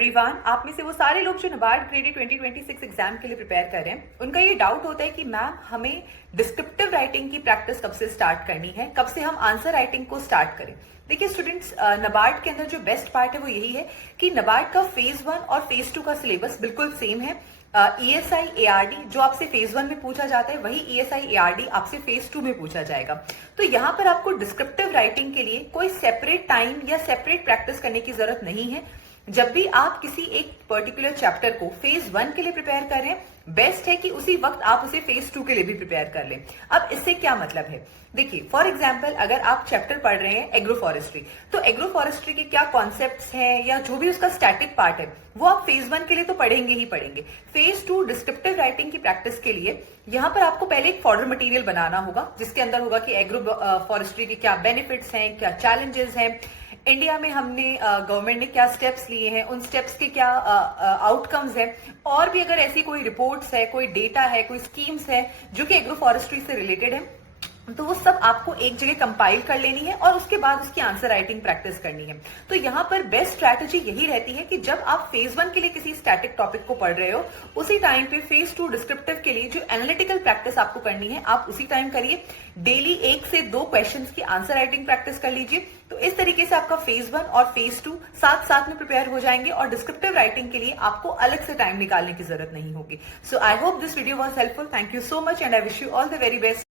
Everyone, आप में से वो सारे लोग जो नाबार्ड ग्रेड 2026 एग्जाम के लिए प्रिपेयर कर रहे हैं, उनका ये डाउट होता है कि मैम हमें डिस्क्रिप्टिव राइटिंग की प्रैक्टिस कब से स्टार्ट करनी है, कब से हम आंसर राइटिंग को स्टार्ट करें। देखिए स्टूडेंट्स, नाबार्ड के अंदर जो बेस्ट पार्ट है वो यही है कि नाबार्ड का फेज 1 और फेज 2 का सिलेबस बिल्कुल सेम है। ESI ARD जो आपसे फेज 1 में पूछा जाता है, वही ESI ARD आपसे फेज 2 में पूछा जाएगा। तो यहाँ पर आपको डिस्क्रिप्टिव राइटिंग के लिए कोई सेपरेट टाइम या सेपरेट प्रैक्टिस करने की जरूरत नहीं है। जब भी आप किसी एक पर्टिकुलर चैप्टर को फेज 1 के लिए प्रिपेयर कर रहे हैं, बेस्ट है कि उसी वक्त आप उसे फेज 2 के लिए भी प्रिपेयर कर लें। अब इससे क्या मतलब है, देखिए फॉर एग्जांपल अगर आप चैप्टर पढ़ रहे हैं एग्रो फॉरेस्ट्री, तो एग्रो फॉरेस्ट्री के क्या कॉन्सेप्ट्स हैं या जो भी उसका स्टैटिक पार्ट है वो आप फेज 1 के लिए तो पढ़ेंगे ही पढ़ेंगे। फेज 2 डिस्क्रिप्टिव राइटिंग की प्रैक्टिस के लिए यहाँ पर आपको पहले एक फॉर्डर मटेरियल बनाना होगा, जिसके अंदर होगा कि एग्रो फॉरेस्ट्री के क्या बेनिफिट्स हैं, क्या चैलेंजेस हैं, इंडिया में हमने गवर्नमेंट ने क्या स्टेप्स लिए हैं, उन स्टेप्स के क्या आउटकम्स हैं, और भी अगर ऐसी कोई रिपोर्ट्स है, कोई डेटा है, कोई स्कीम्स है जो कि एग्रो फॉरेस्ट्री से रिलेटेड है, तो वो सब आपको एक जगह कंपाइल कर लेनी है और उसके बाद उसकी आंसर राइटिंग प्रैक्टिस करनी है। तो यहाँ पर बेस्ट स्ट्रैटेजी यही रहती है कि जब आप फेज 1 के लिए किसी स्टैटिक टॉपिक को पढ़ रहे हो, उसी टाइम पे फेज 2 डिस्क्रिप्टिव के लिए जो एनालिटिकल प्रैक्टिस आपको करनी है आप उसी टाइम करिए। डेली 1 से 2 क्वेश्चंस की आंसर राइटिंग प्रैक्टिस कर लीजिए। तो इस तरीके से आपका फेज 1 और फेज 2 साथ साथ में प्रिपेयर हो जाएंगे और डिस्क्रिप्टिव राइटिंग के लिए आपको अलग से टाइम निकालने की जरूरत नहीं होगी। So I hope this video was helpful. Thank you so much and I wish you all the very best.